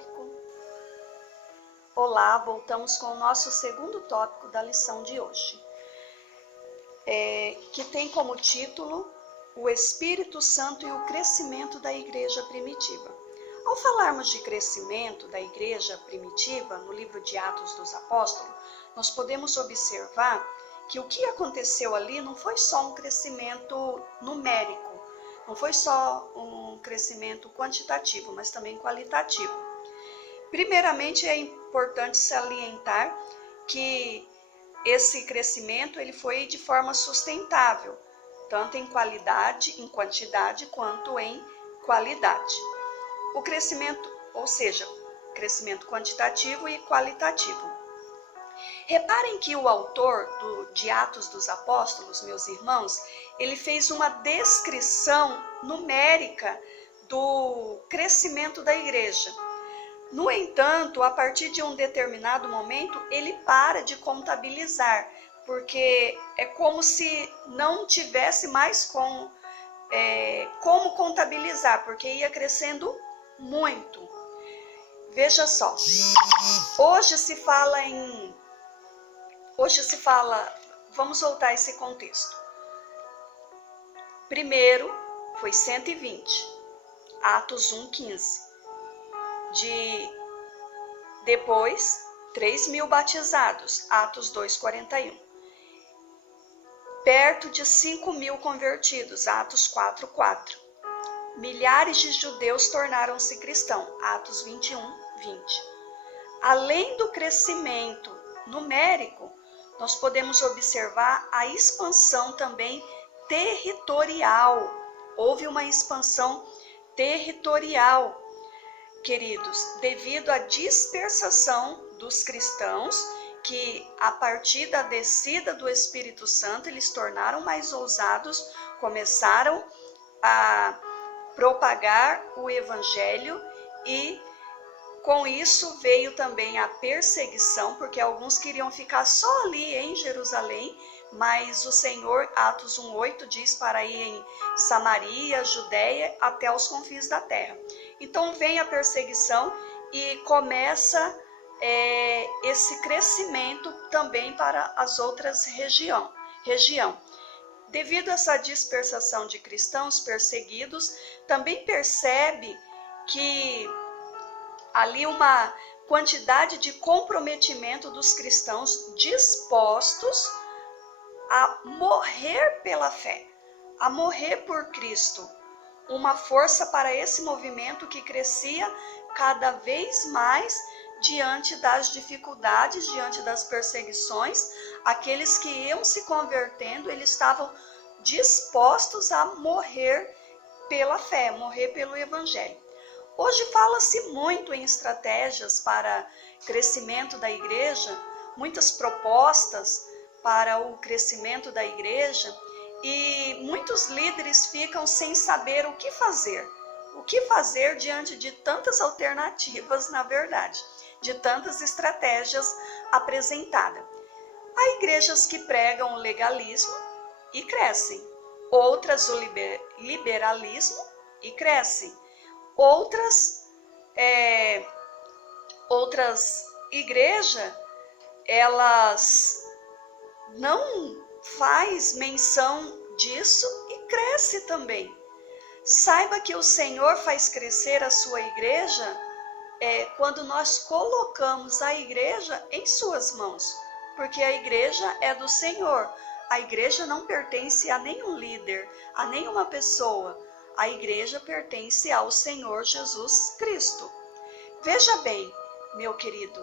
tópico. Olá, voltamos com o nosso segundo tópico da lição de hoje, que tem como título o Espírito Santo e o crescimento da igreja primitiva. Ao falarmos de crescimento da igreja primitiva, no livro de Atos dos Apóstolos, nós podemos observar que o que aconteceu ali não foi só um crescimento numérico, não foi só um crescimento quantitativo, mas também qualitativo. Primeiramente, é importante salientar que esse crescimento ele foi de forma sustentável, tanto em qualidade, em quantidade, quanto em qualidade. O crescimento, ou seja, crescimento quantitativo e qualitativo. Reparem que o autor de Atos dos Apóstolos, meus irmãos, ele fez uma descrição numérica do crescimento da igreja. No entanto, a partir de um determinado momento, ele para de contabilizar, porque é como se não tivesse mais como contabilizar, porque ia crescendo muito. Veja só, hoje se fala, vamos voltar a esse contexto. Primeiro foi 120, Atos 1:15. Depois, 3.000 batizados, Atos 2:41. Perto de 5.000 convertidos, Atos 4:4. Milhares de judeus tornaram-se cristãos, Atos 21:20. Além do crescimento numérico, nós podemos observar a expansão também territorial. Houve uma expansão territorial, queridos, devido à dispersação dos cristãos, que a partir da descida do Espírito Santo, eles tornaram mais ousados, começaram a propagar o Evangelho e com isso veio também a perseguição, porque alguns queriam ficar só ali em Jerusalém, mas o Senhor, Atos 1:8, diz para ir em Samaria, Judéia, até os confins da terra. Então vem a perseguição e começa esse crescimento também para as outras região. Devido a essa dispersação de cristãos perseguidos, também percebe que ali uma quantidade de comprometimento dos cristãos dispostos a morrer pela fé, a morrer por Cristo. Uma força para esse movimento que crescia cada vez mais diante das dificuldades, diante das perseguições. Aqueles que iam se convertendo, eles estavam dispostos a morrer pela fé, morrer pelo Evangelho. Hoje fala-se muito em estratégias para crescimento da igreja, muitas propostas para o crescimento da igreja, e muitos líderes ficam sem saber o que fazer. O que fazer diante de tantas alternativas, na verdade, de tantas estratégias apresentadas. Há igrejas que pregam o legalismo e crescem, outras o liberalismo e crescem. Outras igrejas, elas não faz menção disso e cresce também. Saiba que o Senhor faz crescer a sua igreja quando nós colocamos a igreja em suas mãos, porque a igreja é do Senhor. A igreja não pertence a nenhum líder, a nenhuma pessoa. A igreja pertence ao Senhor Jesus Cristo. Veja bem, meu querido,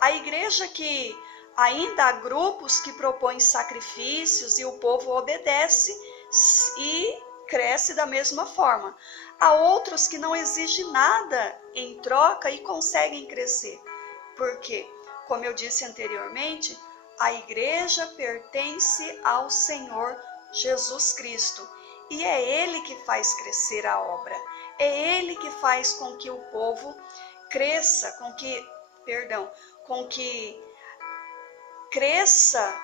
a igreja que ainda há grupos que propõem sacrifícios e o povo obedece e cresce da mesma forma. Há outros que não exigem nada em troca e conseguem crescer. Porque, como eu disse anteriormente, a igreja pertence ao Senhor Jesus Cristo. E é Ele que faz crescer a obra. É Ele que faz com que o povo cresça, com que cresça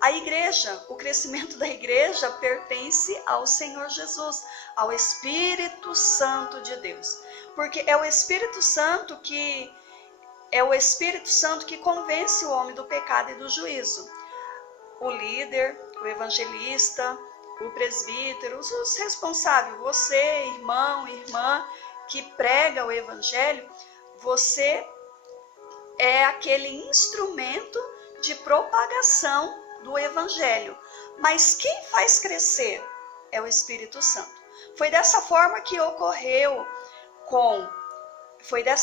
A igreja, o crescimento da igreja pertence ao Senhor Jesus, ao Espírito Santo de Deus. Porque é o Espírito Santo que convence o homem do pecado e do juízo. O líder, o evangelista, o presbítero, os responsáveis, você, irmão, irmã, que prega o evangelho, você é aquele instrumento de propagação do evangelho. Mas quem faz crescer é o Espírito Santo. Foi dessa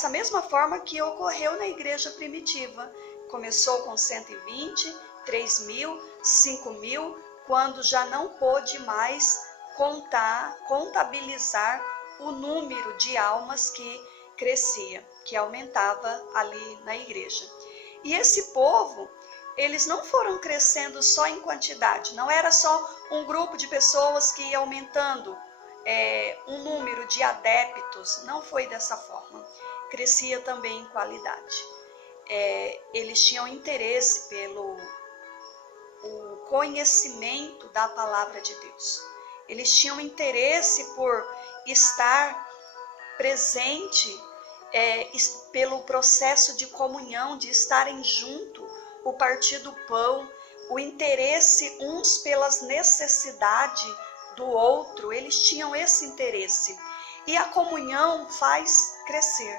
mesma forma que ocorreu na igreja primitiva. Começou com 120, 3.000, 5.000, quando já não pôde mais contabilizar o número de almas que crescia, que aumentava ali na igreja. E esse povo, eles não foram crescendo só em quantidade, não era só um grupo de pessoas que ia aumentando um número de adeptos, não foi dessa forma. Crescia também em qualidade. Eles tinham interesse pelo conhecimento da palavra de Deus. Eles tinham interesse por estar presente pelo processo de comunhão, de estarem junto, o partir do pão, o interesse uns pelas necessidades do outro. Eles tinham esse interesse. E a comunhão faz crescer.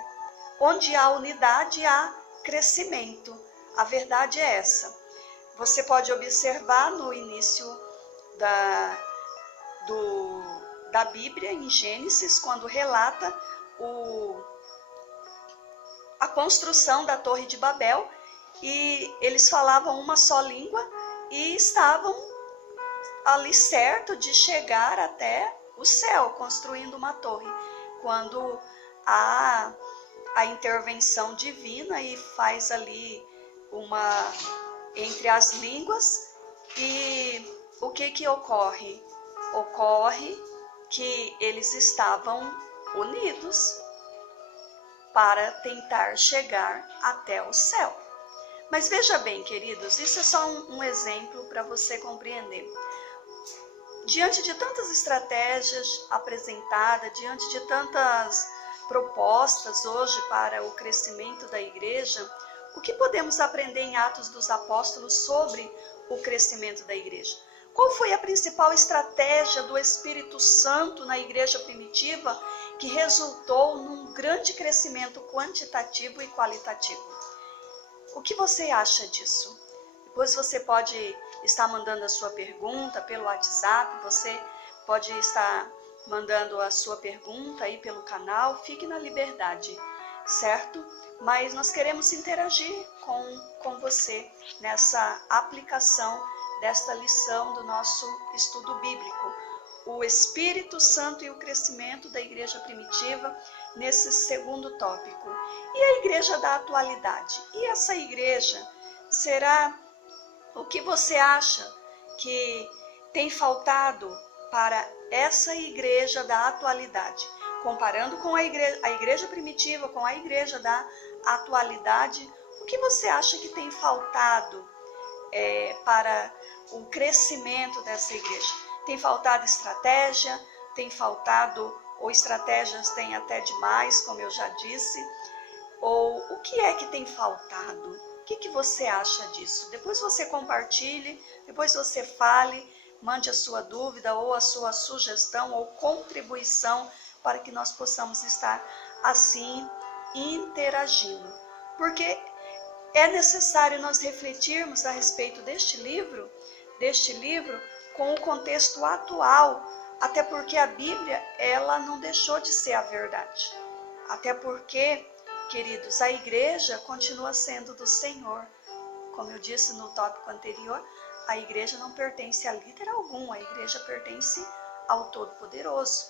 Onde há unidade, há crescimento. A verdade é essa. Você pode observar no início da Bíblia, em Gênesis, quando relata a construção da Torre de Babel, e eles falavam uma só língua e estavam ali certo de chegar até o céu, construindo uma torre. Quando há a intervenção divina e faz ali entre as línguas, e o que ocorre? Ocorre que eles estavam unidos para tentar chegar até o céu. Mas veja bem, queridos, isso é só um exemplo para você compreender. Diante de tantas estratégias apresentadas, diante de tantas propostas hoje para o crescimento da igreja, o que podemos aprender em Atos dos Apóstolos sobre o crescimento da igreja? Qual foi a principal estratégia do Espírito Santo na igreja primitiva que resultou num grande crescimento quantitativo e qualitativo? O que você acha disso? Depois você pode estar mandando a sua pergunta pelo WhatsApp, você pode estar mandando a sua pergunta aí pelo canal, fique na liberdade, certo? Mas nós queremos interagir com você nessa aplicação desta lição do nosso estudo bíblico. O Espírito Santo e o crescimento da igreja primitiva nesse segundo tópico. E a igreja da atualidade? E essa igreja será o que você acha que tem faltado para essa igreja da atualidade? Comparando com a igreja primitiva, com a igreja da atualidade, o que você acha que tem faltado para o crescimento dessa igreja? Tem faltado estratégia? Tem faltado, ou estratégias tem até demais, como eu já disse? Ou o que é que tem faltado? O que você acha disso? Depois você compartilhe, depois você fale, mande a sua dúvida ou a sua sugestão ou contribuição para que nós possamos estar assim interagindo. Porque é necessário nós refletirmos a respeito deste livro com o contexto atual, até porque a Bíblia, ela não deixou de ser a verdade. Até porque, queridos, a igreja continua sendo do Senhor. Como eu disse no tópico anterior, a igreja não pertence a líder algum, a igreja pertence ao Todo-Poderoso,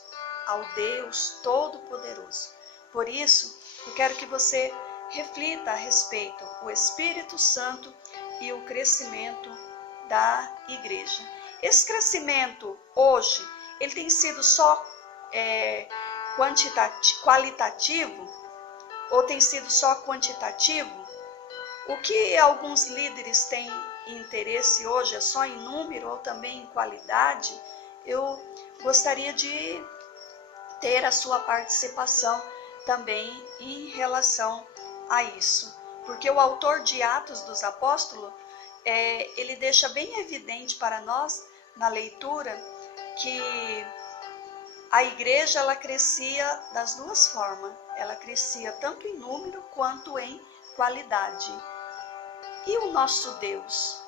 ao Deus Todo-Poderoso. Por isso, eu quero que você reflita a respeito do Espírito Santo e o crescimento da igreja. Esse crescimento hoje, ele tem sido só qualitativo ou tem sido só quantitativo? O que alguns líderes têm interesse hoje é só em número ou também em qualidade, eu gostaria de ter a sua participação também em relação a isso. Porque o autor de Atos dos Apóstolos, ele deixa bem evidente para nós, na leitura, que a igreja ela crescia das duas formas. Ela crescia tanto em número quanto em qualidade. E o nosso Deus,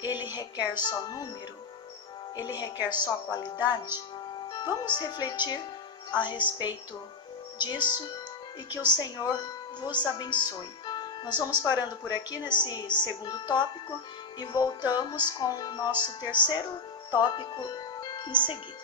ele requer só número? Ele requer só qualidade? Vamos refletir a respeito disso e que o Senhor vos abençoe. Nós vamos parando por aqui nesse segundo tópico e voltamos com o nosso terceiro tópico em seguida.